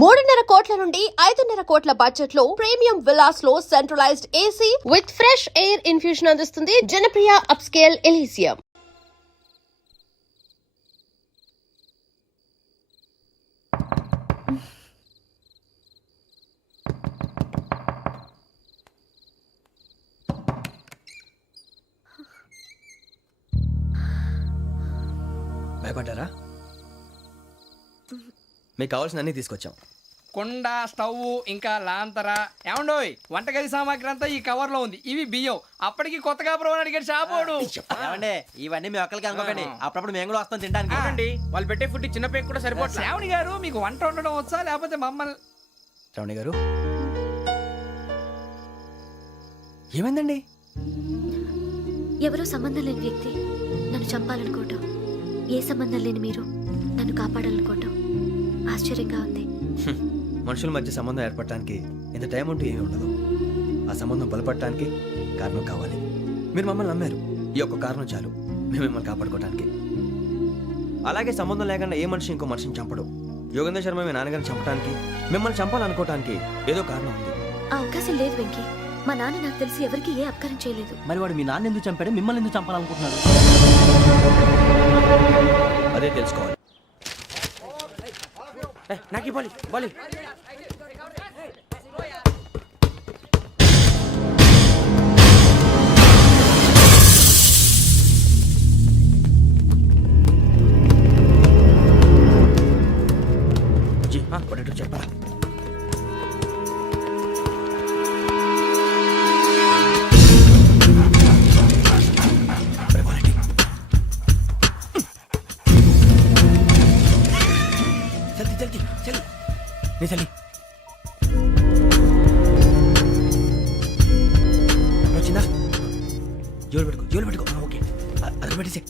3.5 కోట్ల నుండి 5.5 కోట్ల బడ్జెట్ లో ప్రీమియం విల్లాస్ లో centralised AC with fresh air infusion అందిస్తుంది జనప్రియ అప్స్కేల్ ఎలీసియం. భయపడ్డారా? మీకు కావాల్సిన అన్ని తీసుకొచ్చాం. కుండ, స్టవ్, ఇంకా లాంతర. ఏమండోయ్, వంటగది సామాగ్రి అంతా ఈ కవర్ లో ఉంది. ఇవి బియ్యం. అప్పటికి కొత్తగా బ్రౌన్ అడిగాడు షాపోడు. ఏమండి, ఇవన్నీ మీ ఒక్కరికి అనుకోకండి, అప్పుడప్పుడు మేము కూడా వస్తాం తినడానికి. అవునండి, వాళ్ళు పెట్టే ఫుడ్ చిన్న పేరు కూడా సరిపోతుంది. శ్రావణి గారు, మీకు వంట వండడం వచ్చా లేకపోతే మమ్మల్ని? శ్రావణి గారు, ఏమైందండి? ఎవరో సంబంధం లేని వ్యక్తి నన్ను చంపాలనుకోవటం, ఏ సంబంధం లేని మీరు నన్ను కాపాడాలనుకోవటం ఆశ్చర్యంగా ఉంది. మనుషుల మధ్య సంబంధం ఏర్పడటానికి ఇంత టైం ఉంటూ ఏమీ ఉండదు. ఆ సంబంధం బలపడటానికి కారణం కావాలి. మీరు మమ్మల్ని నమ్మారు, ఈ ఒక్క కారణం చాలు మేము మిమ్మల్ని కాపాడుకోవడానికి. అలాగే సంబంధం లేకుండా ఏ మనిషి ఇంకో మనిషిని చంపడు. యోగేంద్ర శర్మ మీ నాన్నగారిని చంపడానికి, మిమ్మల్ని చంపాలనుకోవటానికి ఏదో కారణం ఉంది. ఆ అవకాశం లేదు వెంకీ. మా నాన్న నాకు తెలిసి ఎవరికి ఏ అపకారం చేయలేదు. మరి వాడు మీ నాన్న ఎందుకు చంపాడు, మిమ్మల్ని ఎందుకు చంపాలనుకుంటున్నాడు? అదే తెలుసుకోవాలి. నాకు బాలి బాలి. చెప్పరా? చలి వచ్చిందా? జోలు పెట్టుకో. ఓకే, అది పెట్టేసి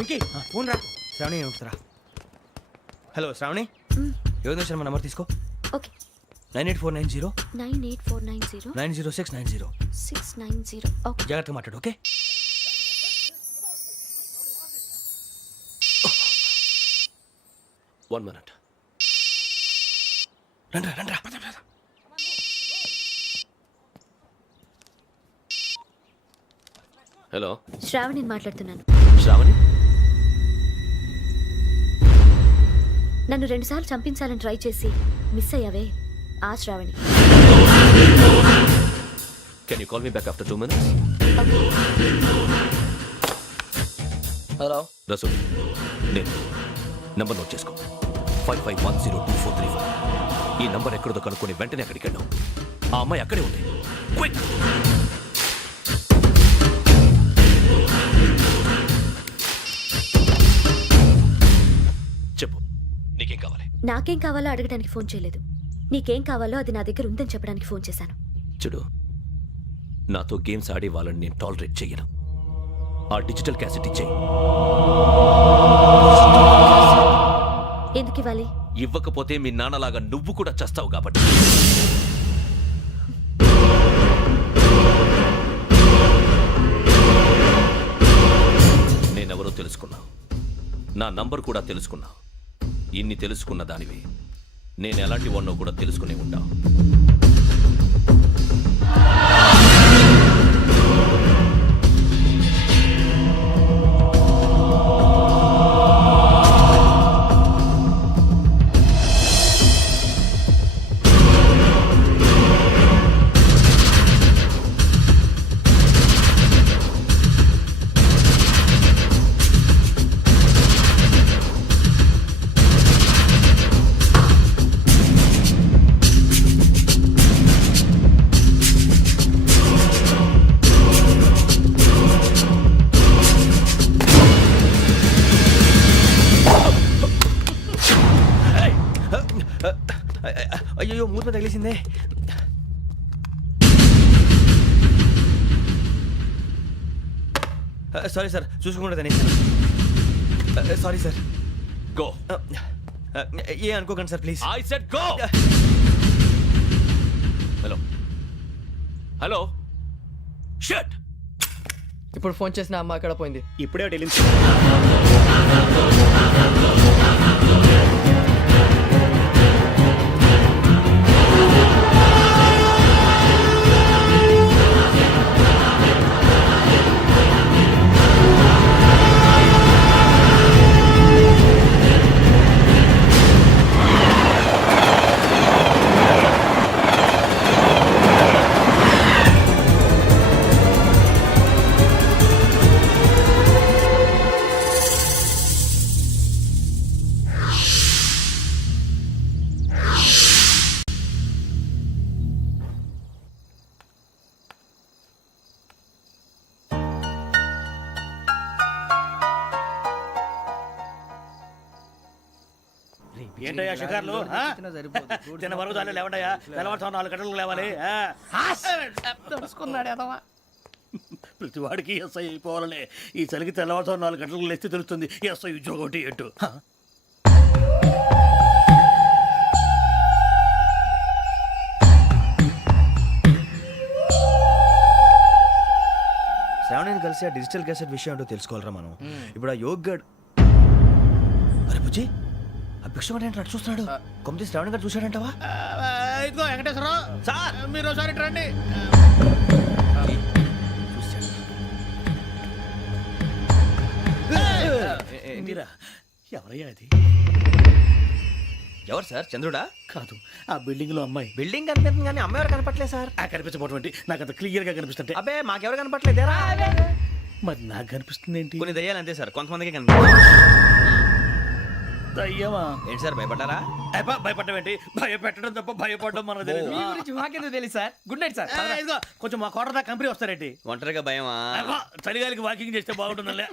వెంకీ ఫోన్ రా. శ్రావణి ఉంటుందిరా. హలో శ్రావణి, యోగేంద్ర శర్మ నంబర్ తీసుకో. ఓకే. 98490 98490 90690. 690. ఓకే, జాగ్రత్తగా మాట్లాడు. Okay, One minute. రండ్రా. హలో, శ్రావణి మాట్లాడుతున్నాను. శ్రావణి. నన్ను 2 సార్లు చంపించాలని ట్రై చేసి మిస్ అయ్యావే, ఆ Shravani. Can you call me back after 2 minutes? Hello Rasool, నేను నంబర్ నోట్ చేసుకో. 55102435. ఈ నంబర్ ఎక్కడదో కనుక్కొని వెంటనే అక్కడికి వెళ్ళాం. ఆ అమ్మాయి అక్కడే ఉంది. క్విక్! చెప్పు, నీకేం కావాలి? నాకేం కావాలో అడగడానికి ఫోన్ చేయలేదు. నీకేం కావాలో అది నా దగ్గర ఉందని చెప్పడానికి ఫోన్ చేశాను. చూడు, నాతో గేమ్స్ ఆడే వాళ్ళని నేను టాలరేట్ చెయ్యను. ఆ డిజిటల్ క్యాసెట్ ఇచ్చేయి. ఎందుకు ఇవ్వాలి? ఇవ్వకపోతే మీ నాన్నలాగా నువ్వు కూడా చస్తావు కాబట్టి. నేనెవరో తెలుసుకున్నావు, నా నంబర్ కూడా తెలుసుకున్నావు. ఇన్ని తెలుసుకున్న దానివి నేను ఎలాంటి వాడినో కూడా తెలుసుకునే ఉంటావు. అయ్యో, మూత తగిలేసిందే. సారీ సార్, చూసుకోకుండా తినేసాను. Sorry sir. గో. ఏ అనుకోకండి sir, please. I said go. Hello. Shut. ఇప్పుడు ఫోన్ చేసిన అమ్మ అక్కడ పోయింది. ఇప్పుడే వెళ్ళింది. ఏంటయ్యా షికార్లు తిన్న వరకు దాన్ని లేవండయ్యా తెల్లవారుతో 4 గంటలకు లేవాలి తెలుసుకున్నాడు ఎదవా. ప్రతి వాడికి ఎస్ఐ అయిపోవాలనే ఈ చలికి తెల్లవారుతో 4 గంటలకు లేస్తే తెలుస్తుంది ఎస్ఐ ఉద్యోగం ఒకటి ఎట్టు శ్రావణిని కలిసి ఆ డిజిటల్ క్యాసెట్ విషయం ఏంటో తెలుసుకోవాలరా మనం. ఇప్పుడు ఆ యోగ్ గడ్ అరే బుజ్జి ఆ భిక్షం అంటే అటు చూస్తున్నాడు. కొమ్మతి శ్రావణి గారు చూశాడంటావా? ఇదిగో వెంకటేశ్వరరావు సార్ మీరు ఒకసారి ఇటు రండి. మీరా ఎవరయ్యా అది? ఎవరు సార్? చంద్రుడా? కాదు ఆ బిల్డింగ్ లో అమ్మాయి. బిల్డింగ్ కనిపిస్తుంది కానీ అమ్మ ఎవరు కనపట్లేదు సార్. ఆ కనిపించబోటువంటి నాకు అంత క్లియర్ గా కనిపిస్తుంటే అబ్బే మాకెవరు కనపట్లేదేరా? మరి నాకు కనిపిస్తుంది ఏంటి? కొన్ని దయ్యాలు అంతే సార్, కొంతమందికి కనిపిస్తుంది. అయ్యమా ఏంటి సార్ భయపడ్డారా? భయపడడం ఏంటి? భయపెట్టడం తప్ప భయపడడం మనకు తెలియదు. మీ గురించి మాకేందో తెలుసు సార్. Good night sir. ఇదిగో కొంచెం మా కోట దాకా కంపెనీ వస్తారేంటి? ఒంటరిగా భయమా? చలిగాలికి వాకింగ్ చేస్తే బాగుంటుందిలే.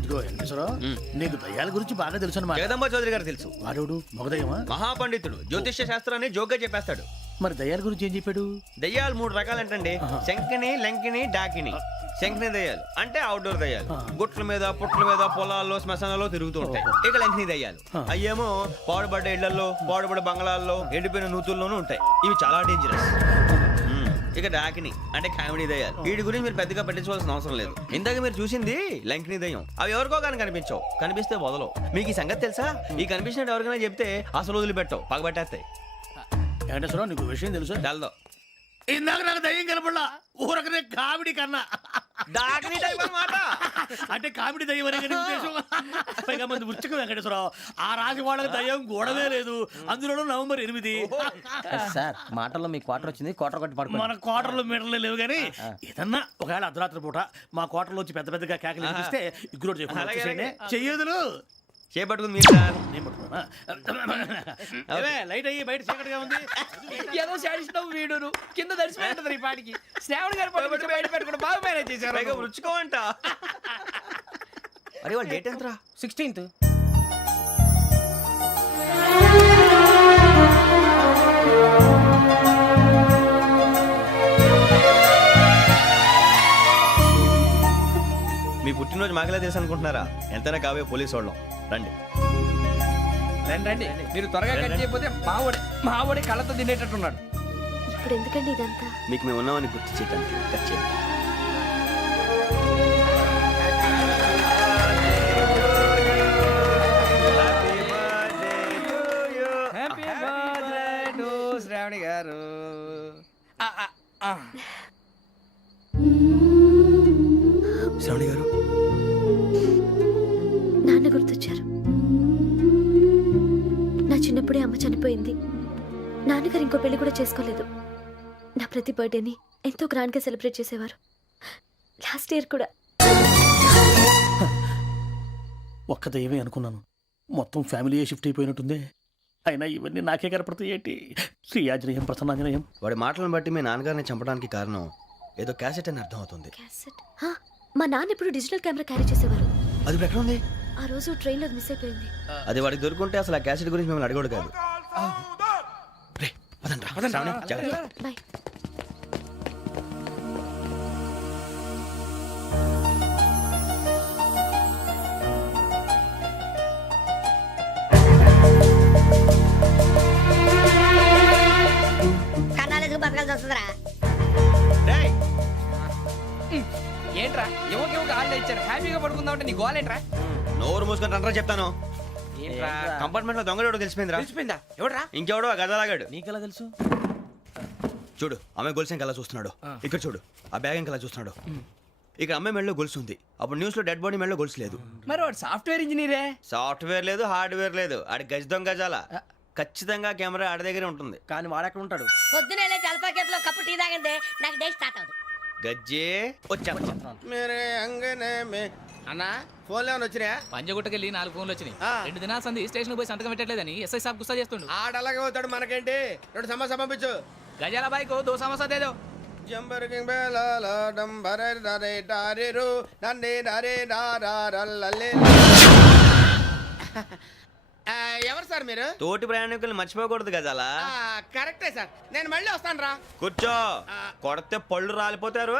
ఇదిగో వెంకటేశ్వరరావు నీకు దయ్యాల గురించి బాగా తెలుసు అన్నమాట. జగదంబ చౌదరి గారు తెలుసు. వాడు మగదయ్యమా? మహాపండితుడు, జ్యోతిష్య శాస్త్రాన్ని జోగ్గా చెప్పేస్తాడు. మరి దయ్యాల గురించి ఏం చెప్పాడు? దయ్యాలు 3 రకాలంటండి. శంకిని, లంకిని, డాకిని. శంకిని దయ్యాలు అంటే అవుట్డోర్ దయ్యాలు, గుట్ల మీద పుట్ల మీద పొలాల్లో శ్మశానాల్లో తిరుగుతూ ఉంటాయి. ఇక లంకిని దయ్యాలు అయ్యేమో పాడుబడ్డ ఇళ్లలో పాడుబడ్డ బంగ్లాల్లో ఎండిపోయిన నూతుల్లోనూ ఉంటాయి. ఇవి చాలా డేంజరస్. ఇక డాకిని అంటే కామెడీ దయ్యాలు. వీటి గురించి మీరు పెద్దగా పట్టించుకోవాల్సిన అవసరం లేదు. ఇందాక మీరు చూసింది లంకిని దయ్యం. అవి ఎవరికో కానీ కనిపించవు, కనిపిస్తే వదలవు. మీకు ఈ సంగతి తెలుసా? ఈ కనిపించినట్టు ఎవరికైనా చెప్తే అసలు వదిలిపెట్టవు, పగబట్టేస్తాయి. వెంకటేశ్వరరావు నీకు విషయం తెలుసు? డల్దో ఇందాక నాకు దయ్యం కనపడలా, ఊరకనే కామెడీ కన్నా. డాకిని టైప్ అన్నమాట. అంటే కామెడీ దయ్యం అనే కదా ఉద్దేశం. పైగా మంది ఉచ్చకం వెంకటేశ్వరరావు. ఆ రాజు వాళ్ళకి దయ్యం గోడవే లేదు, అందులోనూ నవంబర్ 8. సార్ మాటల్లో మీ క్వార్టర్ వచ్చింది, క్వార్టర్ కొట్టి పడుకో. మన కోటర్లు మీటర్లు లేవు కానీ ఏదన్నా ఒకవేళ అర్ధరాత్రి పూట మా కోటర్లో వచ్చి పెద్ద పెద్దగా కేకలు వినిపిస్తే ఇగ్గురు చెయ్యదులు చేపట్టుకుంది మీరు సార్. నేను పట్టుకున్నా. లైట్ అయ్యి బయట చీకటిగా ఉంది. ఏదో శాడిస్తావు వీడును కింద దర్శనం ఈ పాటికి. శ్రావణ్ గారు పట్టుబట్టి బయట పెట్టుకుంటే బాగా మేనేజ్ చేశారు. పైగా రుచుకోమంట. అరే వాళ్ళ డేట్ ఎంతరా? 16th. మీ పుట్టినరోజు మాకలే తెలుసు అనుకుంటున్నారా? ఎంతైనా కావే పోలీసు వాళ్ళం. రండి రండి మీరు త్వరగా కట్ చేయకపోతే మావడి కళ్ళతో తినేటట్టున్నాడు. ఇప్పుడు ఎందుకండి ఇదంతా? మీకు మేము ఉన్నామని గుర్తు చేయడానికి కట్ చేయండి. హ్యాపీ బర్త్డే టు శ్రావణి గారు. శ్రావణి గారు నాన్న గుర్తొచ్చారు. నా చిన్నప్పుడే అమ్మ చనిపోయింది. నాన్నగారు ఇంకో పెళ్లి కూడా చేసుకోలేదు. నా ప్రతి బర్త్డేని ఎంతో గ్రాండ్గా సెలబ్రేట్ చేసేవారు. లాస్ట్ ఇయర్ కూడా. ఒక్క దయ్యమే అనుకున్నాను, మొత్తం ఫ్యామిలీ షిఫ్ట్ అయిపోయినట్టుంది. అయినా ఇవన్నీ నాకే కనపడతాయి ఏంటి? శ్రీ ఆంజనేయం ప్రసన్నాంజనేయం. వాడి మాటలను బట్టి మీ నాన్నగారిని చంపడానికి కారణం ఏదో క్యాసెట్ అని అర్థం అవుతుంది. క్యాసెట్? మా నాన్న ఎప్పుడు డిజిటల్ కెమెరా క్యారీ చేసేవారు. అది ఇప్పుడు ఎక్కడ ఉంది? ఆ రోజు ట్రైన్లో మిస్ అయిపోయింది. అది వాడికి దొరుకుంటే అసలు ఆ క్యాసెట్ గురించి మిమ్మల్ని అడగడు కాదు. రే, పదండ్రా. శ్రావణి, జాగ్రత్త. బాయ్. కన్నాలకు బతకాల్సి వస్తుందిరా. రేయ్, ఏంట్రా ఎవరికి హాలిడే ఇచ్చారు, హ్యాపీగా పడుకుందాం అంటే నీ గోల్ ఏంట్రా? నోరు మూసుకొని రండ్రా చెప్తాను. ఏంట్రా కంపార్ట్మెంట్ లో దొంగడు తెలిసిపోయిందిరా. తెలిసిపోయిందా? ఎవడ్రా? ఇంకెవడో ఆ గదలాగాడు. నీకెలా తెలుసు? చూడు ఆమె గొలుసు ఇంకలా చూస్తున్నాడు. ఇక్కడ చూడు ఆ బ్యాగ్ ఇంకలా చూస్తున్నాడు. ఇక్కడ అమ్మాయి మెడలో గొలుసు ఉంది. అప్పుడు న్యూస్ లో డెడ్ బాడీ మెడలో గొలుసు లేదు. మరి వాడు సాఫ్ట్వేర్ ఇంజనీరే. సాఫ్ట్వేర్ లేదు, హార్డ్వేర్ లేదు. ఆడి గజ దొంగ గజాల. ఖచ్చితంగా కెమెరా ఆడి దగ్గరే ఉంటుంది. కానీ వాడెక్కడ ఉంటాడు? పొద్దునే జలపా కేఫ్ లో కప్పు టీ తాగిందే నాకు డే స్టార్ట్ అవుతుంది. గజ్జే వచ్చా. అన్నా ఫోన్లో ఏమైనా వచ్చినాయా? పంజగుట్టకెళ్ళి 4 ఫోన్లు వచ్చినాయి. 2 దినాల సంది స్టేషన్ పోయి సంతకం పెట్టలేదని ఎస్ఐ సాబ్ గుస్తా చేస్తుండు. ఆడలాగే పోతాడు, మనకేంటి? 2 సమస్య పంపించు. గజాల బైక్ 2 సమస్య దేదో. జంబరకింగ్ బేలాల డంబర దరే దారిరు నన్నే నరే నారల్లలే. ఎవరు సార్ మీరు? తోటి ప్రయాణికుల్ని మర్చిపోకూడదు గజాల. కరెక్టే సార్, నేను మళ్ళీ వస్తాను రా. కూర్చో, కొడితే పళ్ళు రాలిపోతారు.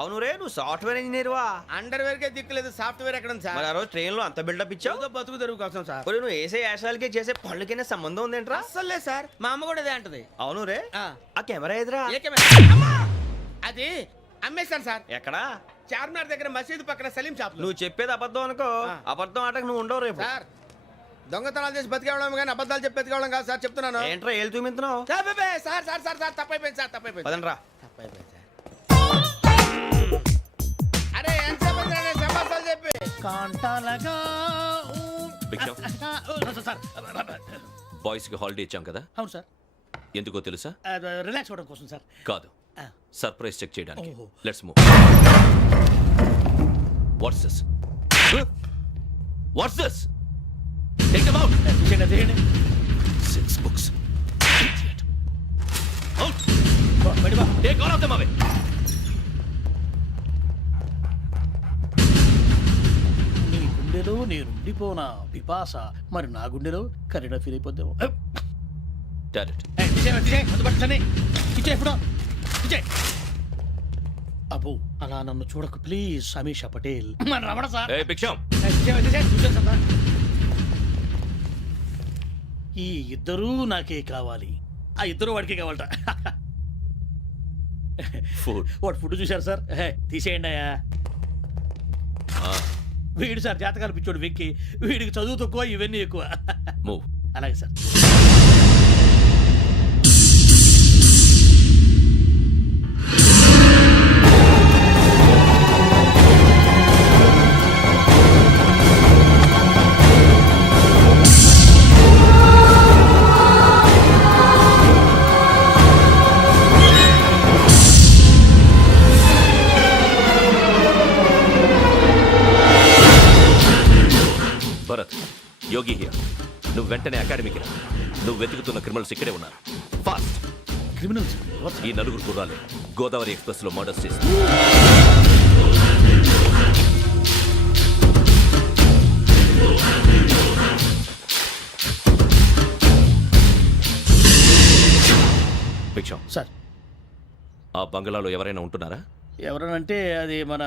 అవును రే, నువ్వు సాఫ్ట్వేర్ ఇంజనీర్ వా? అండర్వేర్ కే దిక్కులేదు, సాఫ్ట్వేర్ ఎక్కడ ఉంది సార్? మరి ఆ రోజు ట్రైన్ లో అంత బిల్డప్ ఇచ్చావు. ఏదో బతుకు తెరుగు కోసం సార్. మరి నువ్వు వేసే యాశాలకి చేసే పళ్ళకైనా సంబంధం ఉందేంట్రా? అస్సలు లేదు సార్, మా అమ్మ కూడా అదే అంటది. అవును రే, ఆ. ఆ కెమెరా ఎదురా ఏ కెమెరా? అమ్మా! అది అమ్మేశాను సార్. ఎక్కడా? చార్మినార్ దగ్గర మసీదు పక్కన సలీం షాప్. నువ్వు చెప్పేది అబద్ధం అనుకో, ఆ. అబద్ధం ఆటకు నువ్వు ఉండవు రేపు. సార్ దొంగతనాలు చేసి బతికేవడం కానీ అబద్ధాలు చెప్పి బతికేవడం కాదు సార్, చెప్తున్నాను. ఏంట్రా ఏళ్ళు చూపించినావు? సార్ బే, సార్ సార్ సార్ సార్ తప్పైపోయింది సార్, తప్పైపోయింది. పదండ్రా. తప్పైపోయింది సార్. అరే ఎంతసేపు అయింది రా నేను సమాసాలు చెప్పి? కాంటాలగా భిక్షం, సార్ బాయ్స్ కి హాలిడే ఇచ్చాం కదా, అవును సార్, ఎందుకో తెలుసా? రిలాక్స్ అవ్వడం కోసం సార్. కాదు, సర్ప్రైజ్ చెక్ చేయడానికి. ఓహో. Let's move. What's this? What's this? Take them out. తీయండి. 6 books. Out. బయట బా. Take all of them away. నీ గుండెలో నేనుండిపోనా పిపాస, మరి నా గుండెలో కరీడా ఫీల్ అయిపోద్దాము. Direct. అబ్బో అలా నన్ను చూడకు ప్లీజ్, సమీషా పటేల్. మన రమణ సార్. Hey, భిక్షం. ఈ ఇద్దరూ నాకే కావాలి, ఆ ఇద్దరు వాడికే కావాలట. Food. వాడు ఫుడ్ చూశారు సార్, తీసేయండి అయ్యా. వీడు సార్ జాతకాలు పిచ్చోడు వెక్కి, వీడికి చదువు తక్కువ ఇవన్నీ ఎక్కువ. Move. అలాగే సార్. Bharat, Yogi here. నువ్వు వెంటనే అకాడమీకి రా. నువ్వు వెతుకుతున్న క్రిమినల్స్ ఇక్కడే ఉన్నారు. ఫాస్ట్. క్రిమినల్స్ ఈ నలుగురు కుర్రాలు గోదావరి ఎక్స్ప్రెస్ లో మర్డర్స్ చేసి భిక్షం, సార్. ఆ బంగ్లాలో ఎవరైనా ఉంటున్నారా? ఎవరనంటే అది మన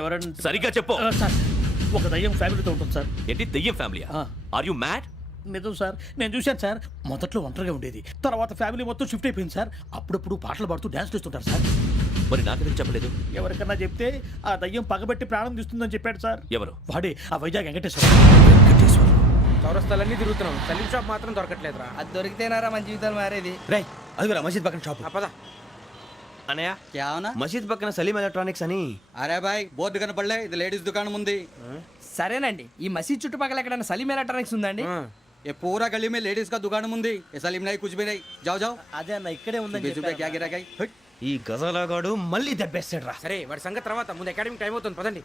ఎవరంటే సరిగ్గా చెప్పు. సార్, ఒక దయ్యం ఫ్యామిలీతో ఉంటుంది సార్. ఏంటి దెయ్యం ఫ్యామిలీ? ఆ. Are you mad? నిజం సార్, నేను చూశాను సార్. మొదట్లో ఒంటరిగా ఉండేది, తర్వాత ఫ్యామిలీ మొత్తం షిఫ్ట్ అయిపోయింది సార్. అప్పుడప్పుడు పాటలు పాడుతూ డ్యాన్స్ చేస్తుంటారు సార్. మరి నాకెందుకు చెప్పలేదు? ఎవరికన్నా చెప్తే ఆ దయ్యం పగబెట్టి ప్రాణం తీస్తుందని చెప్పాడు సార్. ఎవరు? వాడే ఆ వైజాగ్ వెంకటేశ్వర. చౌరస్తాలన్నీ తిరుగుతున్నాం, సలీం షాప్ మాత్రం దొరకట్లేదురా. అది దొరికితేనారా మన జీవితాలు మారేది. రే అదిగురా మసీద్ పక్కన షాప్. పద. అనయ్య, क्या होना? మసీద్ పక్కన సలీం ఎలక్ట్రానిక్స్ అని. अरे भाई बहुत కనపడలే, ఇది లేడీస్ దుకాణం ఉంది. సరేనండి, ఈ మసీద్ చుట్టుపక్కల ఎక్కడైనా సలీం ఎలక్ట్రానిక్స్ ఉందండి? ये पूरा गली में लेडीज का दुकान मुंदी, ये सलीम नहीं कुछ भी नहीं. जाओ जाओ. అదే అన్న ఇక్కడే ఉందని बीस रुपए क्या गिरा गई? ఈ గజాలగాడు మళ్ళీ దెబ్బేస్తాడు రా. సరే వాడి సంగతి తర్వాత, ముందు అకాడమిక్ టైం అవుతుంది, పదండి.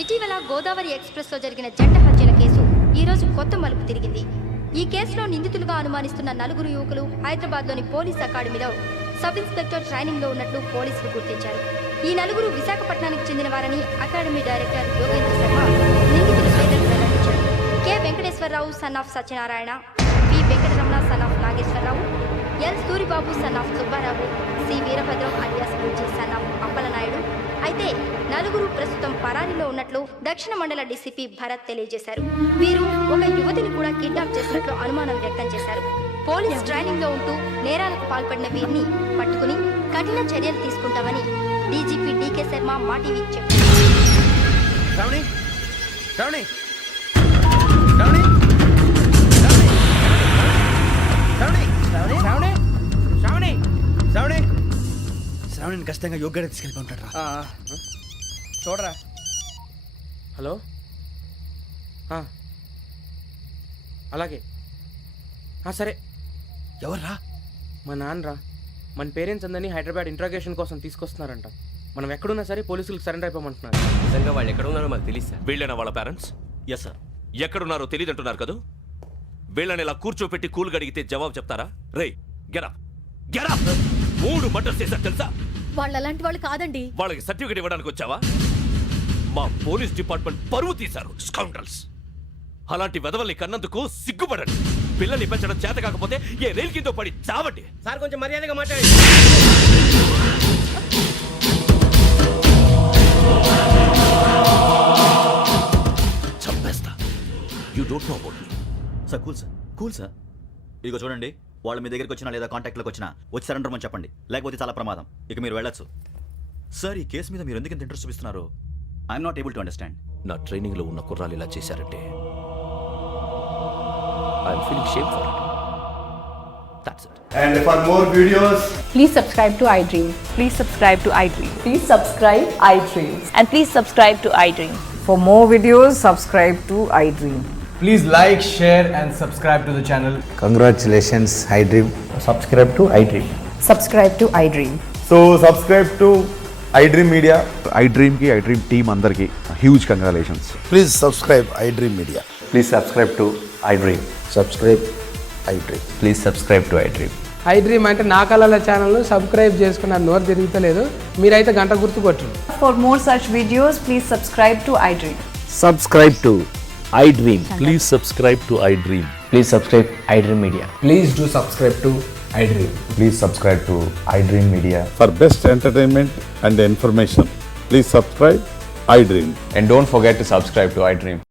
ఇటీవల గోదావరి ఎక్స్ప్రెస్ లో జరిగిన జంట హత్యల కేసు ఈ రోజు కొత్త మలుపు తిరిగింది. ఈ కేసులో నిందితులుగా అనుమానిస్తున్న నలుగురు యువకులు హైదరాబాద్లోని పోలీస్ అకాడమీలో సబ్ ఇన్స్పెక్టర్ ట్రైనింగ్ లో ఉన్నట్లు పోలీసులు గుర్తించారు. ఈ నలుగురు విశాఖపట్నానికి చెందిన వారని అకాడమీ డైరెక్టర్ యోగేంద్ర శర్మ నిందితుల పేర్లను వెల్లడించారు. K Venkateswara Nageswara Rao son of Satyanarayana, P Venkataramana son of Nageswara Rao, L Suribabu son of Subbarao, C Veerabhadram alias Bujji son of Appalanaidu. అయితే నలుగురు ప్రస్తుతం పరారీలో ఉన్నట్లు దక్షిణ మండల డీసీపీ భరత్ తెలియజేశారు. వీరు ఒక యువతిని కూడా కిడ్నాప్ చేసినట్లు అనుమానం వ్యక్తం చేశారు. పోలీస్ ట్రైనింగ్ లో ఉంటూ నేరాలకు పాల్పడిన వీరిని పట్టుకుని కఠిన చర్యలు తీసుకుంటామని డీజీపీ డీకే శర్మ మా టీవీకి చెప్పారు. శ్రావణి శ్రావణి శ్రావణి శ్రావణి శ్రావణి శ్రావణి శ్రావణి శ్రావణి శ్రావణిని ఖచ్చితంగా యోగ్యత తీసుకెళ్ళి ఉంటాడు రా. చూడరా. హలో అలాగే సరే. ఎవర్రా? మా నాన్నరా. మన పేరెంట్స్ అందరినీ హైదరాబాద్ ఇంట్రాగేషన్ కోసం తీసుకొస్తున్నారంట. మనం ఎక్కడున్నా సరే పోలీసులకు సరెండర్ అయిపోమంటున్నారు. నిజంగా వాళ్ళు ఎక్కడ ఉన్నారో మాకు తెలియదు సార్. వీళ్ళైనా వాళ్ళ పేరెంట్స్? Yes sir. ఎక్కడున్నారో తెలియదు అంటున్నారు కదా, వీళ్ళని ఇలా కూర్చోపెట్టి కూల్ గడిగితే జవాబు చెప్తారా? రేయ్ గెటప్ గెటప్. 3 మర్డర్స్ చేశారు తెలుసా? వాళ్ళు అలాంటి వాళ్ళు కాదండి. వాళ్ళకి సర్టిఫికేట్ ఇవ్వడానికి వచ్చావా? మా పోలీస్ డిపార్ట్మెంట్ పరువు తీశారు స్కౌండ్రల్స్. అలాంటి వెధవల్ని కన్నందుకు సిగ్గుపడండి. పిల్లల్ని పెంచడం చేత కాకపోతే ఏ రైలు కింద పడి చావండి. సార్ కొంచెం మర్యాదగా మాట్లాడండి. చంపేస్తా. You don't know about me. Sir cool sir. ఇదిగో చూడండి, వాళ్ళు మీ దగ్గరికి వచ్చినా లేదా కాంటాక్ట్లోకి వచ్చినా వచ్చి సరెండర్ అని చెప్పండి, లేకపోతే చాలా ప్రమాదం. ఇక మీరు వెళ్ళొచ్చు. సార్, ఈ కేసు మీద మీరు ఎందుకు ఇంత ఇంట్రెస్ట్ చూపిస్తున్నారు? I'm not able to understand. నా ట్రైనింగ్ లో ఉన్న కుర్రాలు ఇలా చేశారంటే I'm feeling shame for it. That's it. And for more videos, Please subscribe to iDream. Please subscribe to iDream. Please subscribe iDream. And please subscribe to iDream. For more videos, subscribe to iDream. please like, share and subscribe to the channel. Congratulations iDream. Subscribe to iDream. Subscribe to iDream. So subscribe to iDream Media. iDream కి iDream team అందరికి huge congratulations. Please subscribe iDream Media. Please subscribe to iDream. Subscribe iDream. Please subscribe to iDream. iDream అంటే నా కళల channel subscribe చేసుకున్న నోరు తిరుగుతలేదు. మీరైతే గంట గుర్తు కొట్టండి. For more such videos, please subscribe to iDream. Subscribe to iDream. Please subscribe to iDream. Please subscribe iDream Media. Please do subscribe to iDream. Please subscribe to iDream Media. For best entertainment and information, please subscribe iDream. And don't forget to subscribe to iDream.